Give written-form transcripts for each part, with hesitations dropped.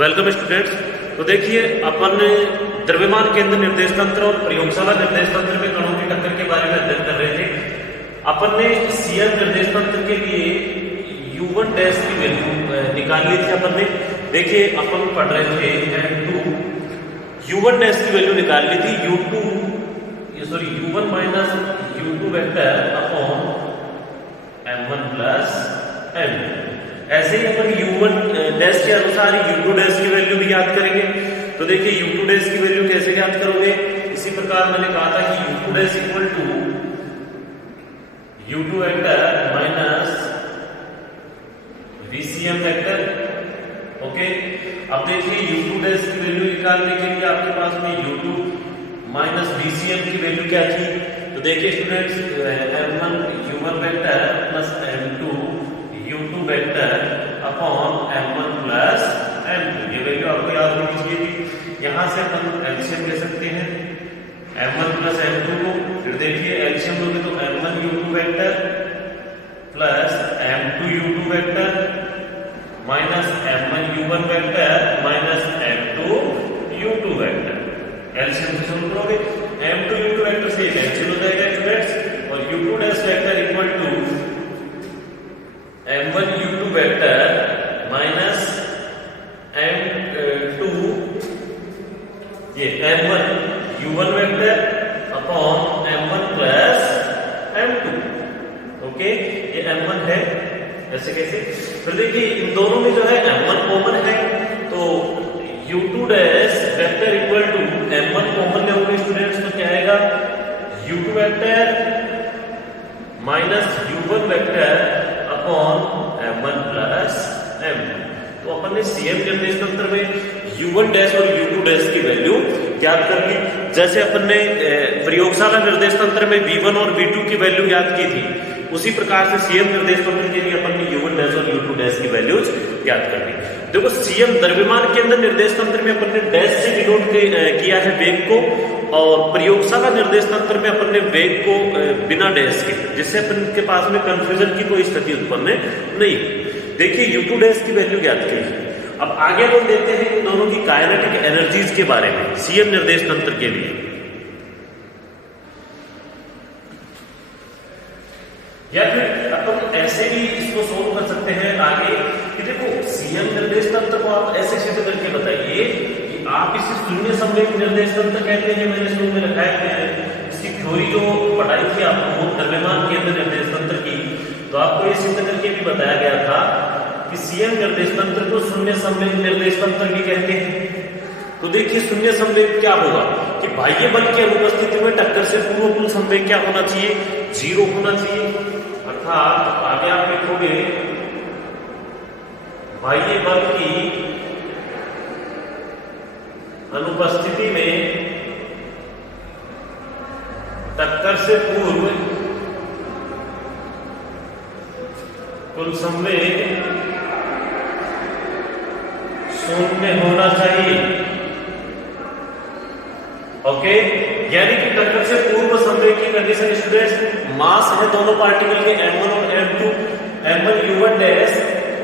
Welcome students. तो देखिए अपन द्रव्यमान केंद्र निर्देश तंत्र और प्रयोगशाला निर्देश तंत्र में कणों की टक्कर के बारे में अध्ययन कर रहे थे। अपन ने सीएम निर्देश तंत्र के लिए U1 डैश की वैल्यू निकाल ली थी। अपन ने देखिए अपन पढ़ रहे थे M2 U1 डैश की वैल्यू निकाल ली थी U1 minus U2 vector upon M1 plus M2। ऐसे ही अपन U1 डैश के अनुसार U2 डैश की वैल्यू भी याद करेंगे। तो देखिए U2 डैश की वैल्यू कैसे याद करोगे, इसी प्रकार मैंने कहा था कि U2 dash equal to U2 vector minus VCM vector. Okay, अब देखिए U2 डैश की वैल्यू निकालने के लिए आपके पास में U2 माइनस VCM की वैल्यू क्या थी। तो देखिए students M1 U1 vector plus M2 U2 vector upon M1 plus M2, ये वैल्यू आपको याद होनी चाहिए थी। यहां से अपन एलसीएम ले सकते हैं M1 प्लस M2 को। फिर देखिए एलसीएम लोगे तो M1 U2 vector plus M2 U2 vector minus M1 U1 vector minus M2 U2 vector. LCM से शुरू करोगे M2 U2 वेक्टर से कैंसिल हो जाएगा स्टूडेंट्स, और U2 dash vector equal to M1 U2 vector minus M2 ये M1 U1 vector upon M1 plus M2। Okay, ये M1 है, ऐसे कैसे। तो देखिए इन दोनों में जो है M1 कॉमन है, तो U2 dash vector equal to M1 common लोगे स्टूडेंट्स, तो क्या आएगा U2 vector minus U1 vector upon M1 plus M2। तो अपन ने सीएम निर्देश तंत्र में U1 डैश और U2 डैश की वैल्यू याद कर ली। जैसे अपन ने प्रयोगशाला निर्देश तंत्र में V1 और V2 की वैल्यू याद की थी, उसी प्रकार से सीएम निर्देश तंत्र के लिए अपन ने U1 डैश और U2 डैश की वैल्यूज याद कर ली। देखो सीएम द्रव्यमान केंद्र निर्देश तंत्र में अपन ने डैश से डिनोट किया है वेग को, और प्रयोगशाला निर्देश तंत्र में अपन ने वेग को बिना डैश के, जिससे अपन के पास में कंफ्यूजन की कोई स्थिति उत्पन्न नहीं। देखिए U2 डैश की वैल्यू ज्ञात की है। अब आगे हम देखते हैं इन दोनों की काइनेटिक एनर्जीज के बारे में सीएम निर्देश तंत्र के लिए। या फिर अपन ऐसे भी इसको सोल्व कर सकते हैं आगे कि देखो सीएम निर्देश तंत्र को आप ऐसे सिद्ध करके बताइए कि आप इसे शून्य संवेग निर्देश तंत्र कहते हैं। मैंने शुरू में रखा है इसकी थ्योरी जो पढ़ाई थी आपको द्रव्यमान केंद्र निर्देश तंत्र की, तो आपको ये सिद्ध करके भी बताया गया था कि सीएम निर्देश तंत्र को शून्य संवेग निर्देश तंत्र भी कहते हैं। तो देखिए शून्य संवेग क्या होगा कि बाह्य बल की अनुपस्थिति में टक्कर से पूर्व कुल संवेग क्या होना चाहिए, 0 होना चाहिए। अर्थात आगे आप लिखोगे बाह्य बल की अनुपस्थिति में टक्कर से पूर्व कुल संवेग 0 होना चाहिए। ओके, यानी कि टक्कर से पूर्व संवेग की कंडीशन स्टूडेंट्स, मास है दोनों पार्टिकल के M1 और M2, M1 U1 dash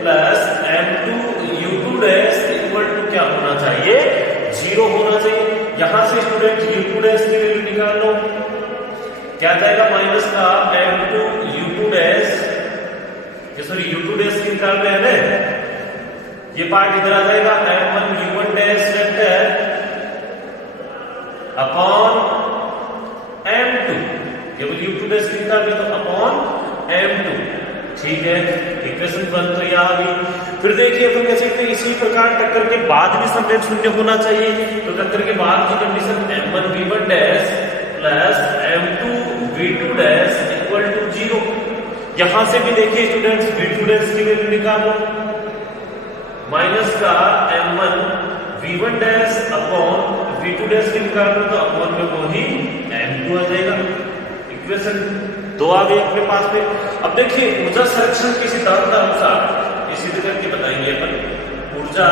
plus M2 U2 dash equal to क्या होना चाहिए, 0 होना चाहिए। यहां से स्टूडेंट U2 डैश की वैल्यू निकाल लो, क्या जाएगा माइनस का M2 U2 dash, sorry U2 dash की निकाल रहे हैं ना, ये पार्ट इधर आ जाएगा M1 U1 dash vector upon M2, केवल U2 डैश की निकाल तो अपॉन M2। ठीक है, इक्वेशन बन तो यह आ गई। फिर देखिए अपन कह सकते हैं इसी प्रकार टक्कर के बाद भी संवेग 0 होना चाहिए। तो टक्कर के बाद की condition M1 V1 dash plus M2 V2 dash equal to 0। यहां से भी देखिए स्टूडेंट्स V2 डैश की वैल्यू निकालो, माइनस का M1 V1 dash upon V2 dash की निकालो तो अपॉन में वही M2 आ जाएगा। इक्वेशन 2 आ गई अपने पास में। अब देखिए ऊर्जा संरक्षण के सिद्धांत का अनुसार ये सिद्ध करके बताएंगे अपन, ऊर्जा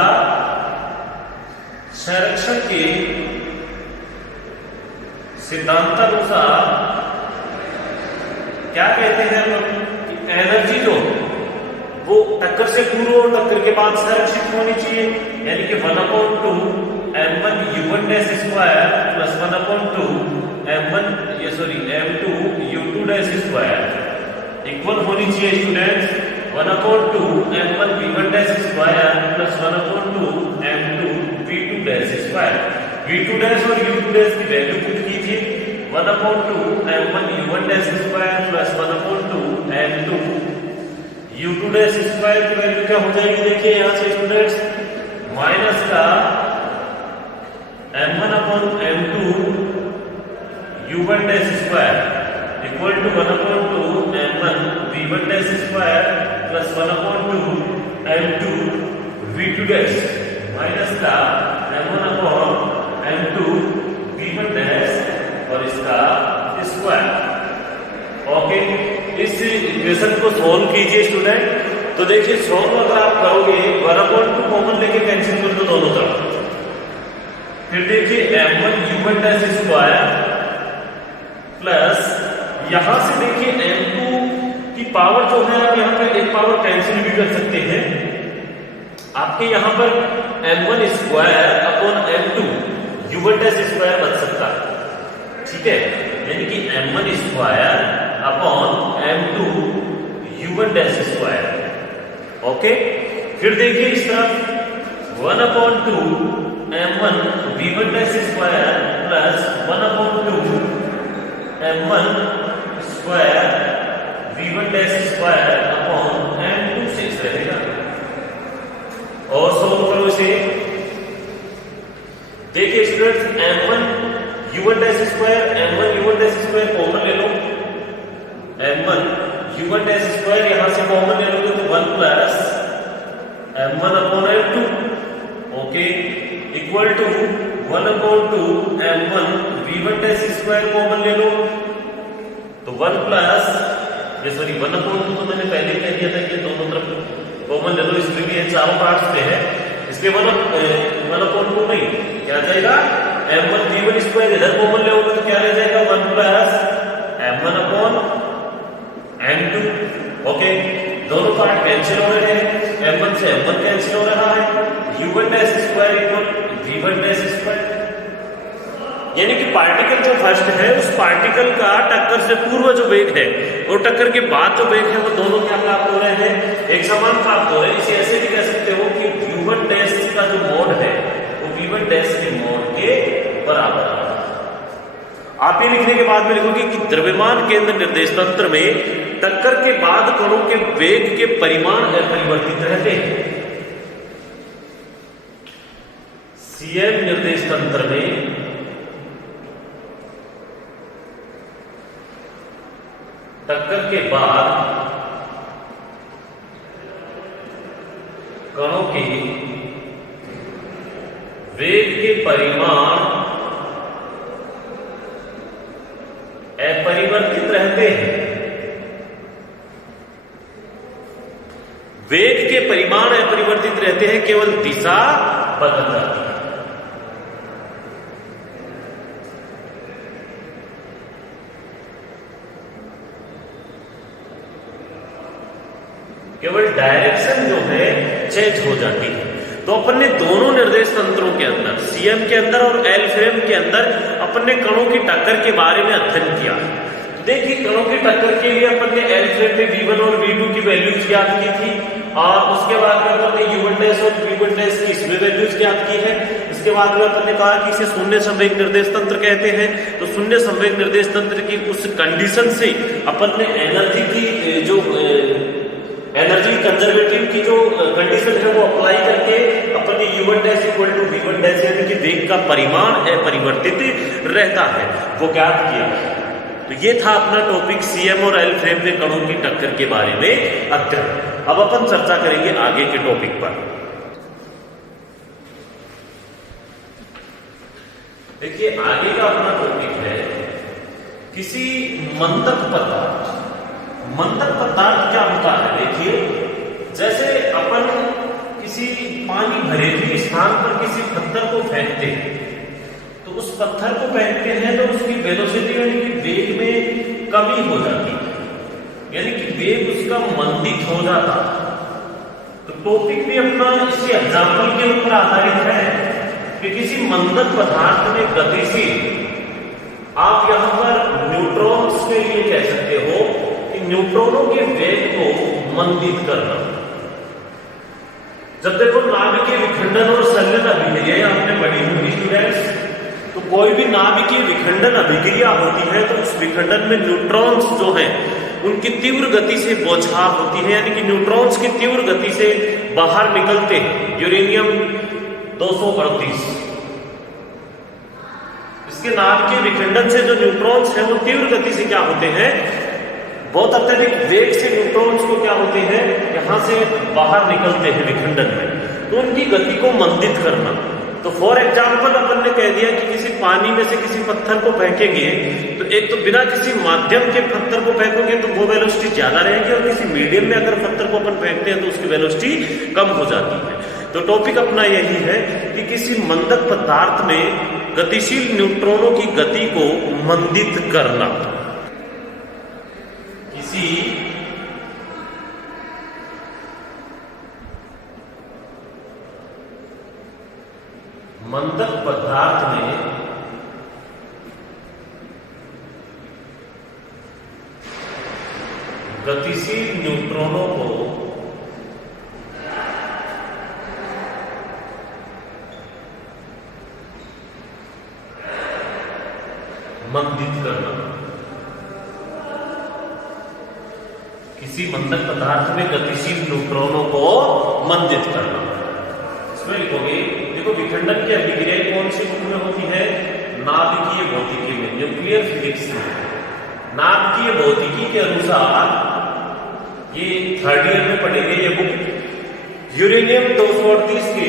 संरक्षण के सिद्धांतानुसार क्या कहते हैं हम, एनर्जी जो वो टक्कर से पूर्व और टक्कर के बाद संरक्षित होनी चाहिए, यानी कि 1/2 m1 u1 dash square plus 1/2 m2 u2 dash square equal होनी चाहिए students 1/2 m1 v1 dash square plus 1/2 m2 v2 dash square. v2 dash और u2 डैश की वैल्यू पुट कीजिए 1/2 m1 u1 dash square plus 1/2 m2 u2 dash square की value क्या हो जाएगी, देखिए यहां से स्टूडेंट्स माइनस का m1/m2 u1 dash square equal to 1/2 m1 v1 dash square plus 1/2 m2 v2 dash minus का m1/m2 v1 डैश और इसका स्क्वायर। ओके, इस इक्वेशन को सॉल्व कीजिए स्टूडेंट। तो देखिए सॉल्व अगर आप करोगे 1/2 कॉमन लेके कैंसिल कर दो दोनों तरफ, फिर देखिए m1 u1 dash square plus यहां से देखिए m2 की पावर जो है आप यहां पर एक पावर कैंसिल भी कर सकते हैं। आपके यहां पर m1 square upon m2 u1 dash square बच सकता है, ठीक है, यानी कि m1 square upon m2 u1 dash square. Okay, फिर देखिए इस तरफ 1/2 m1 v1 dash square plus 1/2 m1 square v1 dash square upon m2 6 रहेगा। और सॉल्व करो इसे, देखिए students m1 u1 dash square m1 u1 dash square common ले लो, m1 u1 डैश स्क्वायर यहां से कॉमन ले लोगे तो 1 plus m1 upon m2 okay equal to 1/2 m1 v1 dash square common ले लो तो 1 प्लस 1/2 तो मैंने पहले कह दिया था कि दोनों तरफ कॉमन ले लो, इसमें भी ये चारों पार्ट्स पे है, इसके 1/2 नहीं क्या जाएगा m1 v1 स्क्वायर इधर कॉमन ले तो क्या रह जाएगा 1 plus m1 upon m2। Okay, दोनों पार्ट कैंसिल हो रहे हैं, m1 से m1 कैंसिल हो रहा है, u1 dash square equal v1 dash square, यानी कि पार्टिकल जो फर्स्ट है उस पार्टिकल का टक्कर से पूर्व जो वेग है और टक्कर के बाद जो वेग है वो दोनों क्या प्राप्त हो रहे हैं, एक समान प्राप्त हो रहे हैं। इसे ऐसे भी कह सकते हो कि v1 डैश का जो मोड है वो v1 डैश के मोड के बराबर है। आप ये लिखने के बाद में लिखोगे कि द्रव्यमान केंद्र निर्देश तंत्र में टक्कर के बाद कणों के वेग के परिमाण अपरिवर्तित रहते हैं। सीएम निर्देश तंत्र में टक्कर के बाद कणों के वेग के परिमाण अपरिवर्तित रहते हैं। वेग के परिमाण अपरिवर्तित रहते हैं, केवल दिशा बदल जाती है। केवल डायरेक्शन जो है चेंज हो जाती है। तो अपन ने दोनों निर्देश तंत्रों के अंदर सीएम के अंदर और एल फ्रेम के अंदर अपन ने कणों की टक्कर के बारे में अध्ययन किया। देखिए कणों की टक्कर के लिए अपन ने एल फ्रेम में v1 और v2 की वैल्यूज ज्ञात की थी और उसके बाद में अपन ने u1 डैश और v1 डैश की इसमें वैल्यूज ज्ञात की है। इसके बाद में अपन ने कहा कि इसे शून्य संवेग निर्देश तंत्र कहते हैं। तो शून्य संवेग निर्देश तंत्र की उस कंडीशन से अपन ने एनर्जी की जो एनर्जी कंजर्वेटिव की जो कंडीशन है वो अप्लाई करके अपन ने u1 dash equal to v1 dash यानी कि वेग का परिमाण अपरिवर्तित रहता है वो ज्ञात किया। तो ये था अपना टॉपिक सीएम और एल फ्रेम में कणों की टक्कर के बारे में अध्ययन। अब अपन चर्चा करेंगे आगे के टॉपिक पर। देखिए आगे का अपना टॉपिक है किसी मंदक पदार्थ। मंदक पदार्थ क्या होता है? देखिए जैसे अपन किसी पानी भरे हुए स्थान पर किसी पत्थर को फेंकते हैं तो उस पत्थर को फेंकते हैं तो उसकी वेलोसिटी यानी कि वेग में कमी हो जाती है, यानी कि वेग उसका मंदित हो जाता है। तो टॉपिक भी अपना इसी एग्जाम्पल के ऊपर आधारित है कि किसी मंदक पदार्थ में गतिशील, आप यहां पर न्यूट्रॉन्स के लिए कह सकते हो कि न्यूट्रॉनों के वेग को मंदित करना। जब देखो नाभिकीय विखंडन और संलयन अभिक्रिया आपने पढ़ी होगी स्टूडेंट्स, तो कोई भी नाभिकीय विखंडन अभिक्रिया होती है तो उस विखंडन में न्यूट्रॉन्स जो हैं उनकी तीव्र गति से बौछार होती है, यानी कि न्यूट्रॉन्स की तीव्र गति से बाहर निकलते हैं। यूरेनियम 238, इसके नाभिकीय विखंडन से जो न्यूट्रॉन्स हैं वो तीव्र गति से क्या होते हैं, बहुत अत्यधिक वेग से न्यूट्रॉन्स को क्या होते हैं यहां से बाहर निकलते हैं विखंडन में, तो उनकी गति को मंदित करना। तो फॉर एग्जाम्पल अपन ने कह दिया कि किसी पानी में से किसी पत्थर को फेंकेंगे तो एक तो बिना किसी माध्यम के पत्थर को फेंकोगे तो वो वेलोसिटी ज्यादा रहेगी, और किसी मीडियम में अगर पत्थर को अपन फेंकते हैं तो उसकी वेलोसिटी कम हो जाती है। तो टॉपिक अपना यही है कि किसी मंदक पदार्थ में गतिशील न्यूट्रॉनों की गति को मंदित करना। किसी मंदक पदार्थ में गतिशील न्यूट्रॉनों को मंदित करना। किसी मंदक पदार्थ में गतिशील न्यूट्रॉनों को मंदित करना, इसमें लिखोगे देखो विखंडन की अभिक्रियाएं कौन सी बुक में होती है, नाभिकीय भौतिकी में, न्यूक्लियर फिजिक्स में। नाभिकीय भौतिकी के अनुसार ये थर्ड ईयर में पढ़ेंगे ये बुक। यूरेनियम 238 के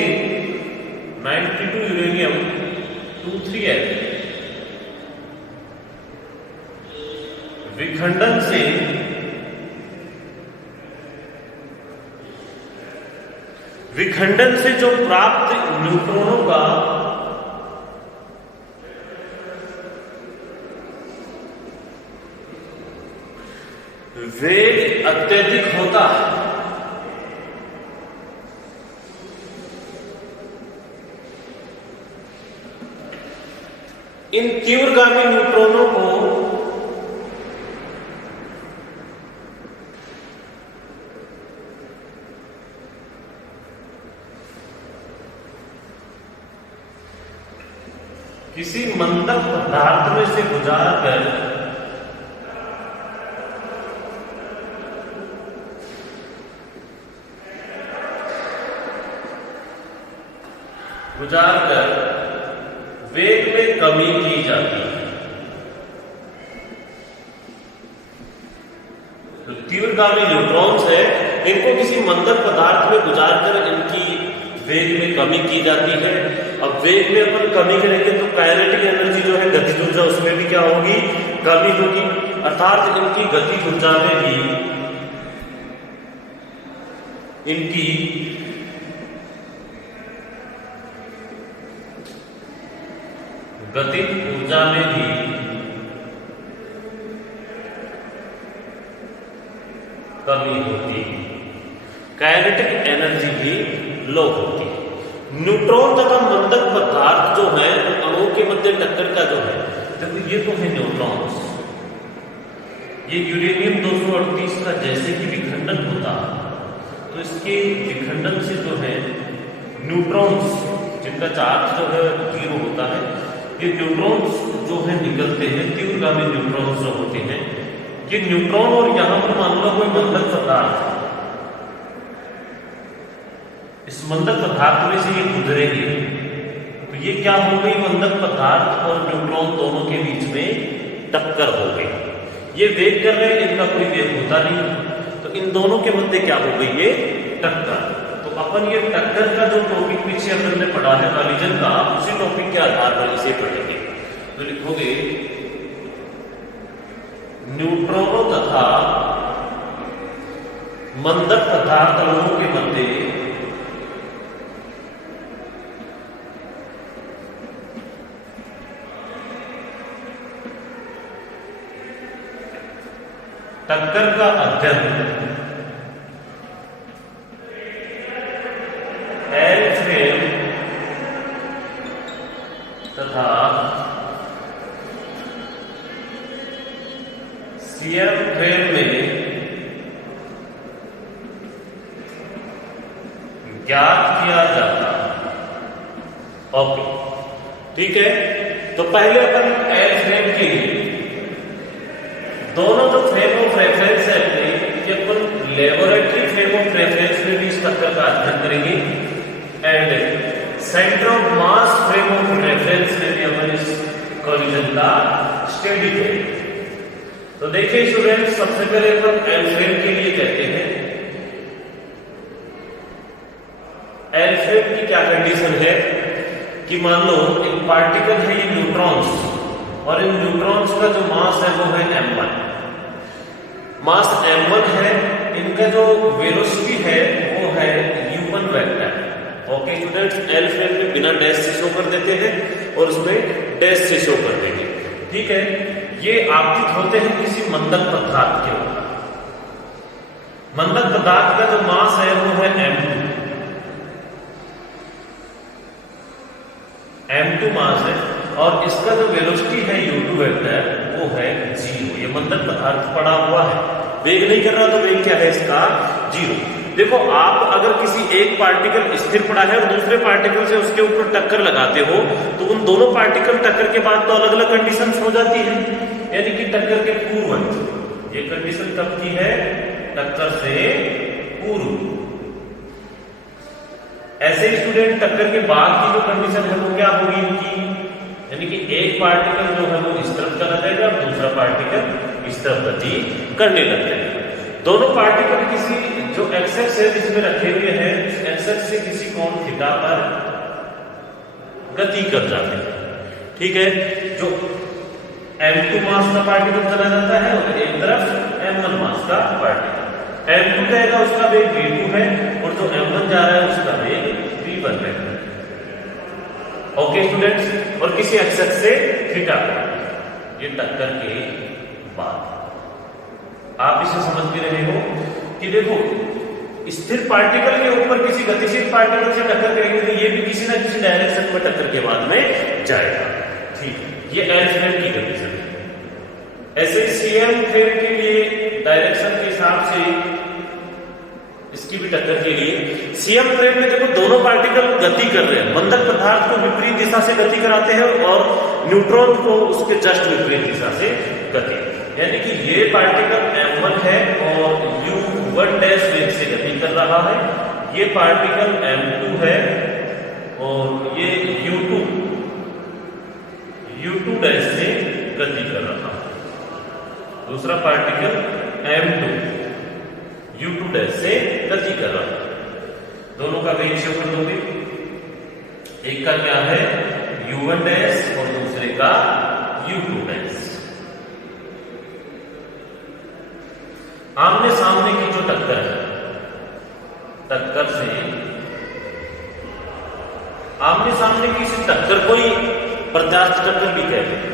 92 यूरेनियम 23F विखंडन से जो प्राप्त न्यूट्रॉनों का वेग अत्यधिक होता है, इन तीव्रगामी न्यूट्रॉनों को किसी मंदक पदार्थ में से गुजार कर वेग में कमी की जाती है। तो तीव्रगामी न्यूट्रॉन्स है, इनको किसी मंदक पदार्थ में गुजारकर इनकी वेग में कमी की जाती है। अब वेग में अपन कमी करेंगे तो काइनेटिक एनर्जी जो है गतिज ऊर्जा उसमें भी क्या होगी, कमी होगी, अर्थात इनकी गतिज ऊर्जा में भी कमी होती है, काइनेटिक एनर्जी भी लो होती है। न्यूट्रॉन तथा मंदक पदार्थ जो है अणुओं के मध्य टक्कर का जो है, देखो ये तो है न्यूट्रॉन्स, ये यूरेनियम 238 का जैसे कि विखंडन होता तो इसके विखंडन से जो है न्यूट्रॉन्स जिनका चार्ज जो है 0 होता है, ये न्यूट्रॉन्स जो है निकलते हैं, तीव्रगामी न्यूट्रॉन्स जो होते हैं ये न्यूट्रॉन। और यहां पर मान लो कोई मंदक पदार्थ, इस मंदक पदार्थ में से ये गुजरेंगे तो ये क्या हो गई, मंदक पदार्थ और न्यूट्रॉन दोनों के बीच में टक्कर हो गई। ये वेग कर रहे हैं, इनका कोई वेग होता नहीं, तो इन दोनों के मध्य क्या हो गई, ये टक्कर। तो अपन ये टक्कर का जो टॉपिक पीछे अपन ने पढ़ा है कॉलिजन का, उसी टॉपिक के आधार पर इसे पढ़ेंगे। तो लिखोगे न्यूट्रॉनों तथा मंदक पदार्थ अणुओं के मध्य टक्कर का अध्ययन सीएम फ्रेम में ज्ञात किया जाता। ओके, ठीक है। तो पहले अपन एल फ्रेम के लिए दोनों जो फ्रेम ऑफ रेफरेंस है अपने, ये अपन लेबोरेटरी फ्रेम ऑफ रेफरेंस में भी स्ट्रक्चर का अध्ययन करेंगे and centre of mass frame of reference में भी अपन इस कोलिजन का स्टडी करेंगे। तो देखिए स्टूडेंट्स, सबसे पहले अपन एल फ्रेम के लिए कहते हैं, एल फ्रेम की क्या कंडीशन है कि मान लो एक पार्टिकल है ये न्यूट्रॉन्स, और इन न्यूट्रॉन्स का जो मास है वो है m1, मास m1 है, इनका जो वेलोसिटी है वो है u1 vector. Okay students, L frame में बिना डैश से शो कर देते हैं और उसमें डैश से शो कर देंगे, ठीक है। ये आपतित होते हैं किसी मंदक पदार्थ के ऊपर। मंदक पदार्थ का जो मास है वो है m2 मास है, और इसका जो वेलोसिटी है u2 वेक्टर वो है 0। ये मंदक पदार्थ पड़ा हुआ है, वेग नहीं कर रहा, तो वेग क्या है इसका 0। देखो, आप अगर किसी एक पार्टिकल स्थिर पड़ा है और दूसरे पार्टिकल से उसके ऊपर टक्कर लगाते हो, तो उन दोनों पार्टिकल टक्कर के बाद तो अलग अलग कंडीशंस हो जाती है, यानी कि टक्कर के पूर्व। ये कंडीशन कब की है? टक्कर से पूर्व। ऐसे ही स्टूडेंट टक्कर के बाद की जो कंडीशन है वो क्या होगी इनकी, यानी कि एक पार्टिकल जो है वो इस तरफ चला जाएगा और दूसरा पार्टिकल इस तरफ गति करने लग जाएगा। दोनों पार्टिकल किसी जो एक्सेस है जिसमें रखे हुए हैं, एक्सेस से किसी कोण थीटा पर गति कर जाते हैं, ठीक है। जो m2 मास का पार्टिकल चला जाता है और एक तरफ m1 मास का पार्टिकल, m2 जाएगा उसका वेग v2 है और जो m1 जा रहा है उसका वेग v1 है। ओके स्टूडेंट्स, और किसी एक्सेस से थीटा पर, ये टक्कर के बाद। आप इसे समझ भी रहे हो कि देखो, स्थिर पार्टिकल के ऊपर किसी गतिशील पार्टिकल से टक्कर करेंगे तो ये भी किसी ना किसी डायरेक्शन में टक्कर के बाद में जाएगा, ठीक है। ये एल फ्रेम की कंडीशन है। ऐसे ही सीएम फ्रेम के लिए डायरेक्शन के हिसाब से इसकी भी टक्कर के लिए सीएम फ्रेम में देखो, दोनों पार्टिकल गति कर रहे हैं, मंदक पदार्थ को विपरीत दिशा से गति कराते हैं और न्यूट्रॉन को उसके जस्ट विपरीत दिशा से गति, यानी कि ये पार्टिकल m1 है और u1 डैश वेग से गति कर रहा है, ये पार्टिकल m2 है और ये u2 डैश से गति कर रहा है, दूसरा पार्टिकल m2 u2 डैश से गति कर रहा है। दोनों का वेग शो कर दोगे, एक का क्या है u1 डैश और दूसरे का u2 डैश। आमने सामने की जो टक्कर है, टक्कर से आमने सामने की इस टक्कर को ही प्रत्यास्थ टक्कर भी कहते हैं।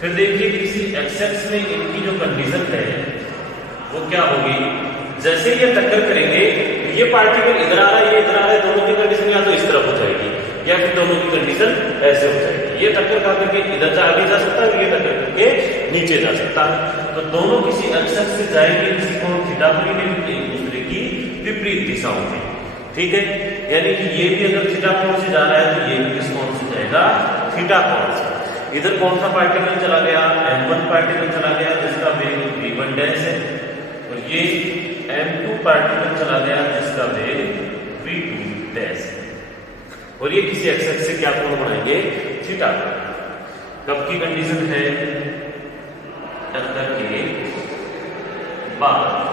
फिर देखिए किसी एक्सेस में इनकी जो कंडीशन है वो क्या होगी, जैसे ये टक्कर करेंगे ये पार्टिकल इधर आ रहा है, ये इधर आ रहा है, दोनों की कंडीशन या तो इस तरफ हो जाएगी या फिर दोनों की कंडीशन ऐसे हो जाएगी। ये टक्कर खा करके इधर आगे जा सकता है, ये टक्कर करके नीचे जा सकता है। तो दोनों किसी एक्सेस से जाएंगे किसी कोण थीटा पर, एक दूसरे की विपरीत दिशाओं में, ठीक है। यानी कि ये भी अगर थीटा कोण से जा रहा है तो ये भी किस कोण से जाएगा, थीटा कोण से। इधर कौन सा पार्टिकल चला गया, m1 पार्टिकल चला गया जिसका वेग v1 डैश है, और ये m2 पार्टिकल चला गया जिसका वेग v2 डैश है, और ये किसी एक्सेस से क्या कोण बनाएंगे, थीटा। कब की कंडीशन है, टक्कर के बाद।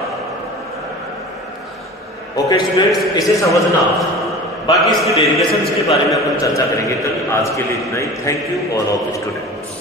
ओके स्टूडेंट्स, इसे समझना, बाकी इसकी डेरिवेशंस के बारे में अपन चर्चा करेंगे कल। आज के लिए इतना ही। Thank you all of students.